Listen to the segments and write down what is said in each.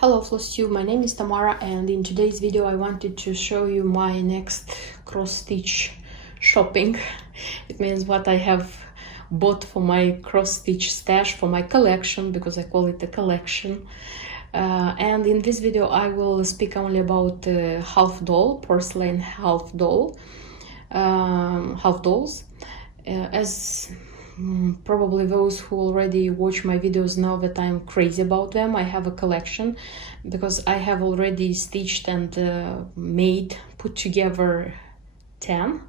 Hello FlossTube, my name is Tamara, and in today's video I wanted to show you my next cross-stitch shopping. It means what I have bought for my cross-stitch stash, for my collection, because I call it a collection. And in this video I will speak only about half doll, porcelain half dolls. As probably those who already watch my videos know that I'm crazy about them. I have a collection because I have already stitched and put together 10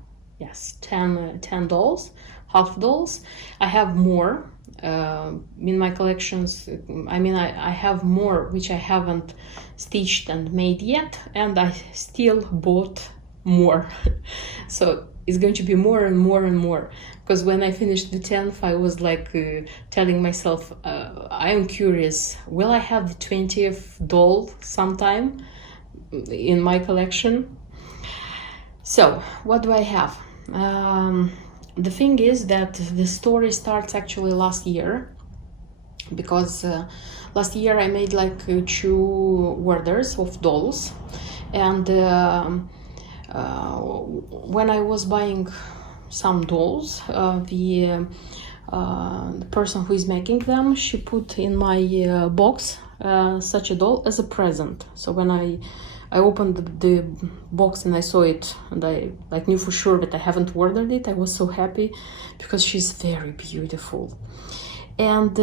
dolls, half dolls. I have more in my collections. I have more which I haven't stitched and made yet, and I still bought more. So it's going to be more and more and more, because when I finished the 10th I was like telling myself, I am curious, will I have the 20th doll sometime in my collection? So what do I have? The thing is that the story starts actually last year, because last year I made like 2 orders of dolls, and when I was buying some dolls, the person who is making them, she put in my box such a doll as a present. So when I opened the box and I saw it, and I knew for sure that I haven't ordered it, I was so happy because she's very beautiful. And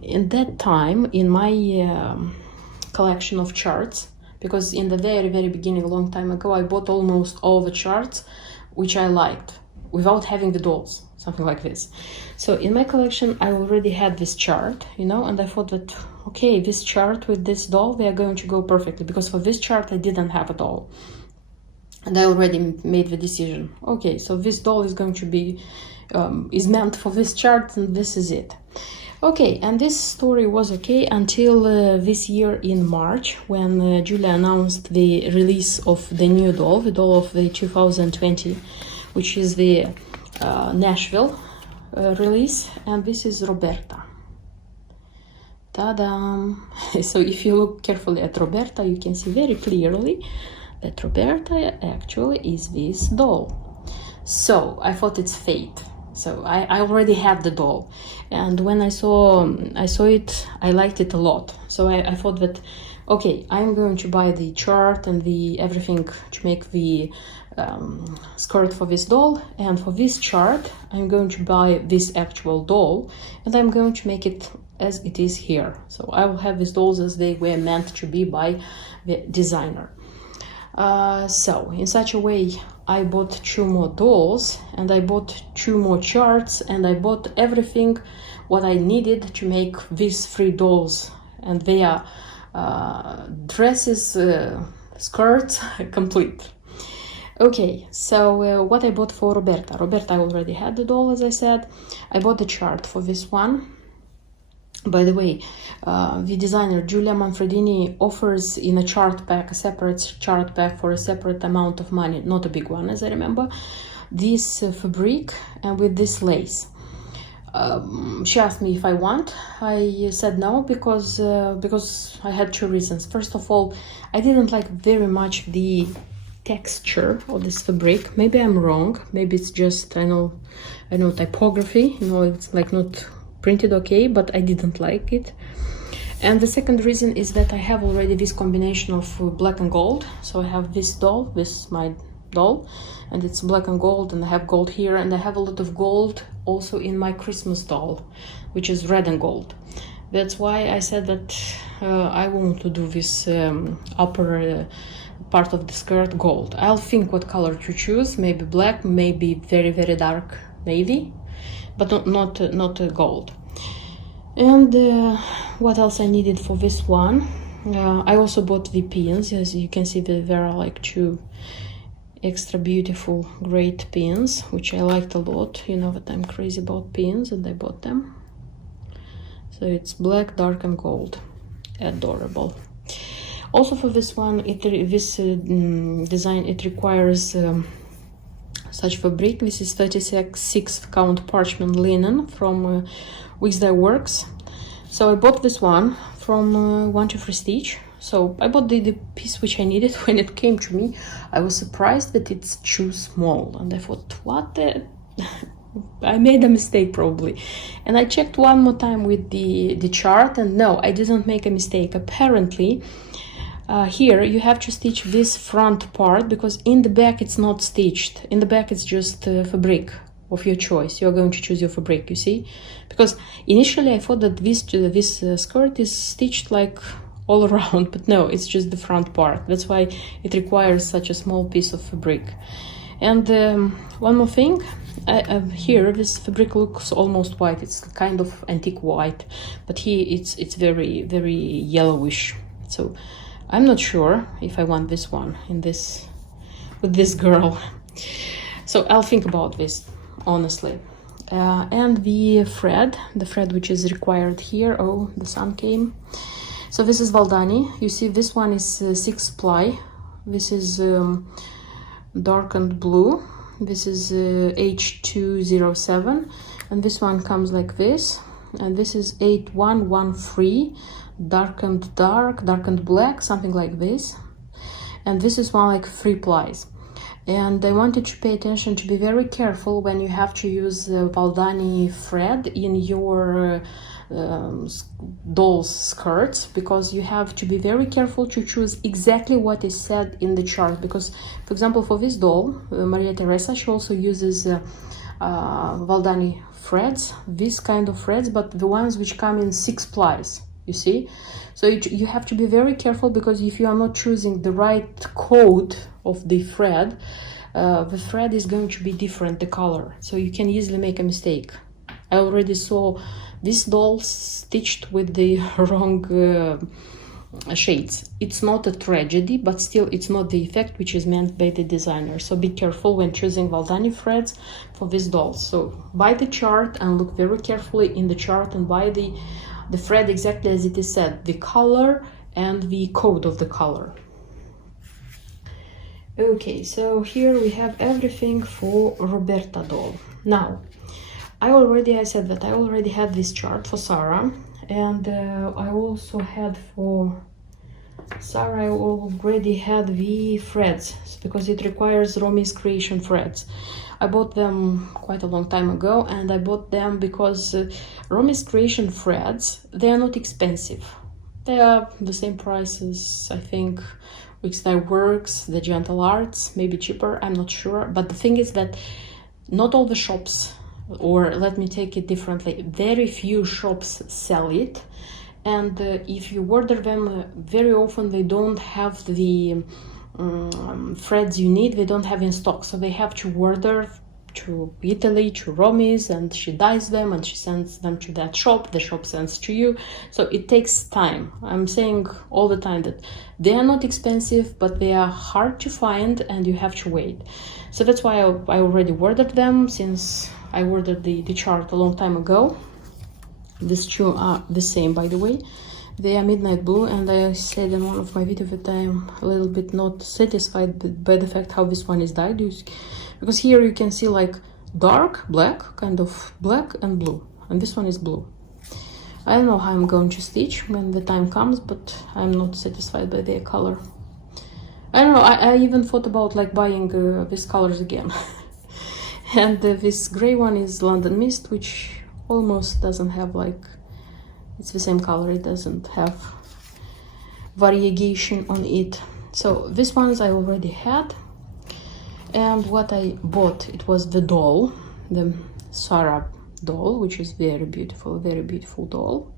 in that time, in my collection of charts, because in the very beginning, a long time ago, I bought almost all the charts which I liked without having the dolls, something like this. So in my collection I already had this chart, and I thought that, okay, this chart with this doll, they are going to go perfectly, because for this chart I didn't have a doll, and I already made the decision, okay, so this doll is going to be is meant for this chart, and this is it. Okay, and this story was okay until this year in March, when Julia announced the release of the new doll, the doll of the 2020, which is the Nashville release, and this is Roberta. Ta-da! So if you look carefully at Roberta, you can see very clearly that Roberta actually is this doll. So I thought it's fate. So I already had the doll, and when I saw it, I liked it a lot. So I thought that, okay, I'm going to buy the chart and the everything to make the skirt for this doll, and for this chart I'm going to buy this actual doll, and I'm going to make it as it is here. So I will have these dolls as they were meant to be by the designer. So in such a way I bought 2 more dolls, and I bought 2 more charts, and I bought everything what I needed to make these 3 dolls and their dresses, skirts complete. Okay, so what I bought for Roberta. Roberta, I already had the doll, as I said. I bought the chart for this one. By the way, the designer Giulia Manfredini offers in a chart pack, a separate chart pack for a separate amount of money, not a big one as I remember, this fabric and with this lace. She asked me if I want. I said no, because I had 2 reasons. First of all, I didn't like very much the texture of this fabric. Maybe I'm wrong, maybe it's just, I know typography, it's like not printed okay, but I didn't like it. And the second reason is that I have already this combination of black and gold. So I have this doll, this is my doll, and it's black and gold, and I have gold here, and I have a lot of gold also in my Christmas doll, which is red and gold. That's why I said that I want to do this upper part of the skirt gold. I'll think what color to choose, maybe black, maybe very dark navy, but not gold. And what else I needed for this one? I also bought the pins. As you can see, there are like 2 extra beautiful great pins, which I liked a lot. You know that I'm crazy about pins, and I bought them. So it's black, dark and gold. Adorable. Also for this one, this design, it requires such fabric. This is 36 count parchment linen from Wigsdye Works. So I bought this one from One Two Free Stitch. So I bought the piece which I needed. When it came to me, I was surprised that it's too small, and I thought, what the I made a mistake probably. And I checked one more time with the chart, and no, I didn't make a mistake. Apparently here you have to stitch this front part, because in the back it's not stitched. In the back it's just fabric of your choice. You're going to choose your fabric, you see, because initially I thought that this skirt is stitched like all around, but no, it's just the front part. That's why it requires such a small piece of fabric. And one more thing, here this fabric looks almost white. It's kind of antique white, but here it's very yellowish. So I'm not sure if I want this one with this girl. So I'll think about this honestly. And the thread which is required here. Oh, the sun came. So this is Valdani. You see, this one is 6 ply. This is darkened blue. This is H207, and this one comes like this, and this is 8113, darkened black, something like this, and this is one like 3 plies. And I wanted to pay attention to be very careful when you have to use Valdani thread in your doll's skirts, because you have to be very careful to choose exactly what is said in the chart. Because, for example, for this doll, Maria Teresa, she also uses Valdani threads, this kind of threads, but the ones which come in 6 plies, you see. So you have to be very careful, because if you are not choosing the right code of the thread is going to be different, the color, so you can easily make a mistake. I already saw this doll stitched with the wrong shades. It's not a tragedy, but still it's not the effect which is meant by the designer. So be careful when choosing Valdani threads for this doll. So buy the chart and look very carefully in the chart, and buy the thread exactly as it is said, the color and the code of the color. Okay, so here we have everything for Roberta doll. Now, I said that I already had this chart for Sarah, and I also had for Sarah, I already had the threads, because it requires Romy's Creation threads. I bought them quite a long time ago, and I bought them because Romy's Creation threads, they are not expensive. They are the same price as, I think, Wixdye Works, the Gentle Arts, maybe cheaper, I'm not sure. But the thing is that not all the shops, or let me take it differently, very few shops sell it. And if you order them, very often they don't have the threads you need, they don't have in stock. So they have to order to Italy, to Romy's, and she dyes them and she sends them to that shop, the shop sends to you. So it takes time. I'm saying all the time that they are not expensive, but they are hard to find and you have to wait. So that's why I already ordered them, since I ordered the chart a long time ago. These two are the same, by the way. They are midnight blue, and I said in one of my videos that I'm a little bit not satisfied by the fact how this one is dyed. Because here you can see like dark black, kind of black and blue, and this one is blue. I don't know how I'm going to stitch when the time comes, but I'm not satisfied by their color. I don't know, I even thought about like buying these colors again. And this gray one is London Mist, which almost doesn't have like, it's the same color, it doesn't have variegation on it. So these ones I already had. And what I bought, it was the doll, the Sarah doll, which is very beautiful doll.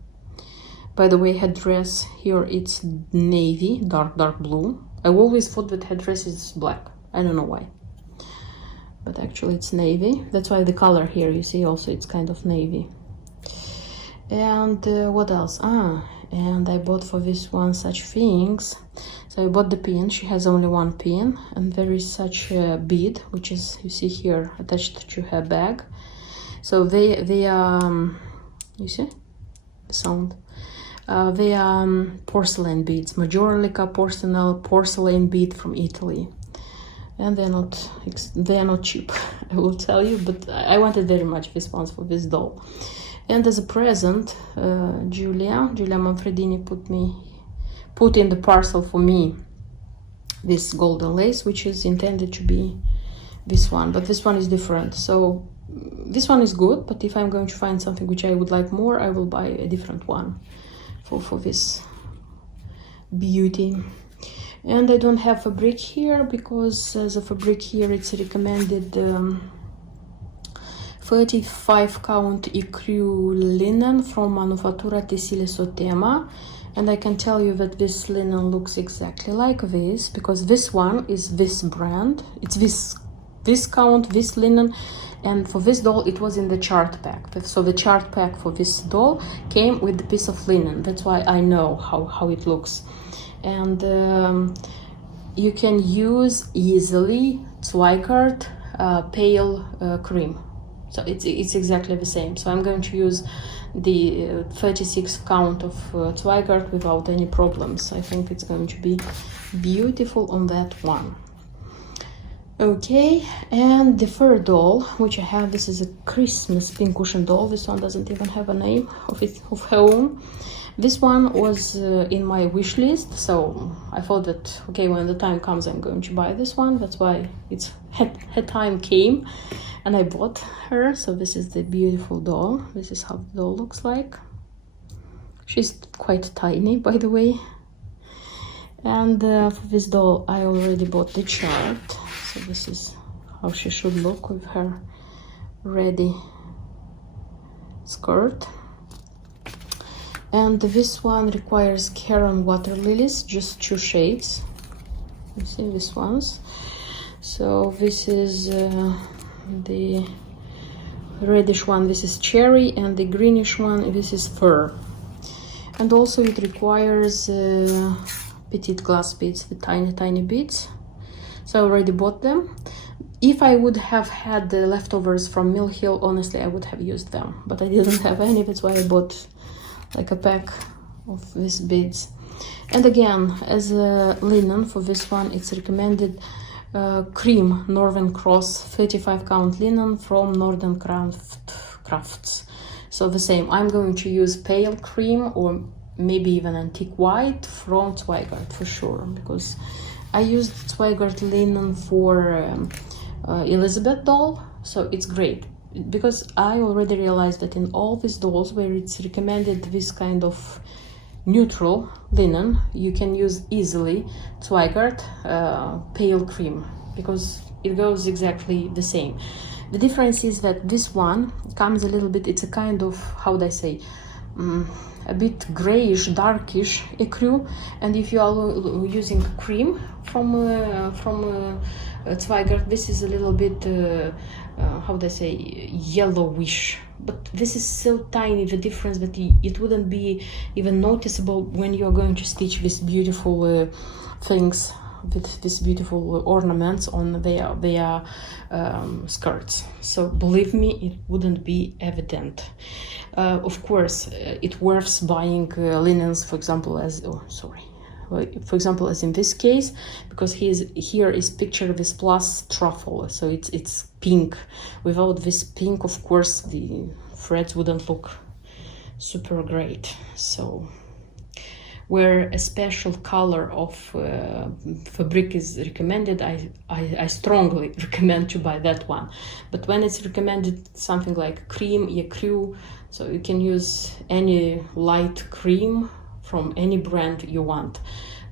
By the way, headdress here, it's navy, dark blue. I always thought that headdress is black, I don't know why, but actually it's navy. That's why the color here, you see also it's kind of navy. And what else? And I bought for this one such things. So I bought the pin. She has only one pin, and there is such a bead, which is, you see here, attached to her bag. So they are, you see the sound? They are porcelain beads, Majorlica porcelain bead from Italy, and they are not cheap, I will tell you. But I wanted very much these ones for this doll. And as a present, Giulia Manfredini put in the parcel for me this golden lace, which is intended to be this one, but this one is different. So this one is good, but if I'm going to find something which I would like more, I will buy a different one for this beauty. And I don't have fabric here because as a fabric here it's recommended 35 count ecru linen from Manufattura Tessile Sotema, and I can tell you that this linen looks exactly like this because this one is this brand. It's this count, this linen, and for this doll it was in the chart pack. So the chart pack for this doll came with the piece of linen. That's why I know how it looks. And you can use easily Zweigart pale cream. So it's exactly the same. So I'm going to use the 36 count of Zweigart without any problems. I think it's going to be beautiful on that one. Okay, and the third doll which I have, this is a Christmas pincushion doll. This one doesn't even have a name of her own. This one was in my wish list, so I thought that okay, when the time comes I'm going to buy this one. That's why her time came and I bought her. So this is the beautiful doll. This is how the doll looks like. She's quite tiny, by the way. And for this doll I already bought the chart. So this is how she should look with her ready skirt. And this one requires Caron Water Lilies, just 2 shades. You see these ones. So this is the reddish one, this is cherry, and the greenish one, this is fir. And also it requires petite glass beads, the tiny beads. So I already bought them. If I would have had the leftovers from Mill Hill, honestly I would have used them, but I didn't have any. That's why I bought like a pack of these beads. And again, as a linen for this one, it's recommended cream Northern Cross 35 count linen from Northern Crafts. So the same, I'm going to use pale cream or maybe even antique white from Zweigart for sure, because I used Zweigart linen for Elizabeth doll, so it's great. Because I already realized that in all these dolls where it's recommended this kind of neutral linen, you can use easily Zweigart pale cream because it goes exactly the same. The difference is that this one comes a little bit, it's a kind of, how would I say, a bit grayish, darkish ecru, and if you are using cream from Zweigart, this is a little bit how would I say, yellowish, but this is so tiny, the difference, that it wouldn't be even noticeable when you're going to stitch these beautiful things with these beautiful ornaments on their skirts. So believe me, it wouldn't be evident. Of course, it worths buying linens, for example, as in this case, because here is pictured with plus truffle, so it's pink. Without this pink, of course, the threads wouldn't look super great. So where a special color of fabric is recommended, I strongly recommend to buy that one. But when it's recommended something like cream, ecru, so you can use any light cream from any brand you want.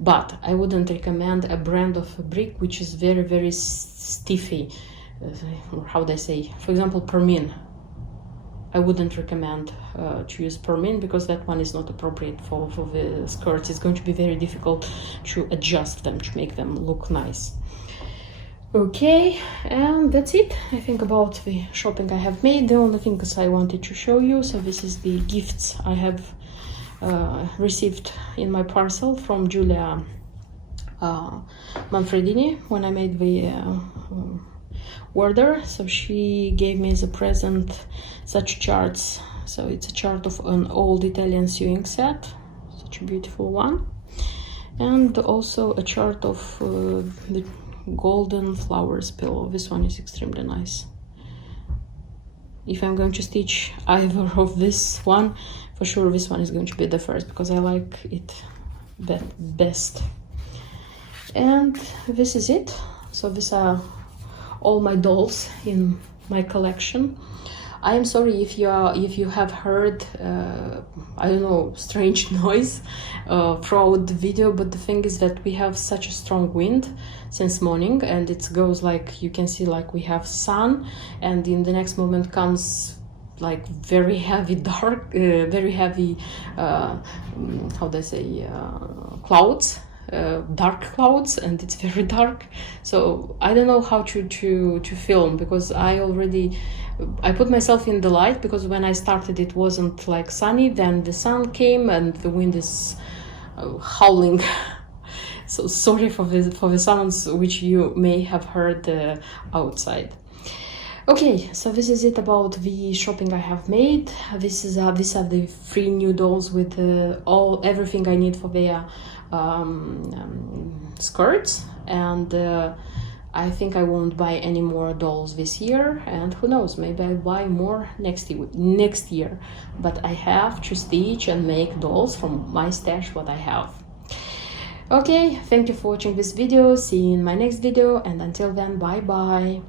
But I wouldn't recommend a brand of fabric which is very stiffy, or how would I say, for example, Permin. I wouldn't recommend to use Permin because that one is not appropriate for the skirts. It's going to be very difficult to adjust them, to make them look nice. Okay, and that's it, I think, about the shopping I have made. The only things I wanted to show you, so this is the gifts I have received in my parcel from Giulia Manfredini when I made the order. So she gave me as a present such charts. So it's a chart of an old Italian sewing set, such a beautiful one, and also a chart of the golden flowers pillow. This one is extremely nice. if I'm going to stitch either of this one, for sure this one is going to be the first because I like it best. And this is it. So these are all my dolls in my collection. I am sorry if you have heard I don't know, strange noise throughout the video, but the thing is that we have such a strong wind since morning, and it goes like, you can see, like we have sun, and in the next moment comes like very heavy dark, very heavy how do I say, clouds, dark clouds, and it's very dark. So I don't know how to film, because I put myself in the light, because when I started it wasn't like sunny, then the sun came and the wind is howling. So sorry for the sounds which you may have heard outside. Okay, so this is it about the shopping I have made. These are the 3 new dolls with everything I need for their skirts, and I think I won't buy any more dolls this year, and who knows, maybe I'll buy more next year. But I have to stitch and make dolls from my stash what I have. Okay, thank you for watching this video. See you in my next video, and until then, bye bye.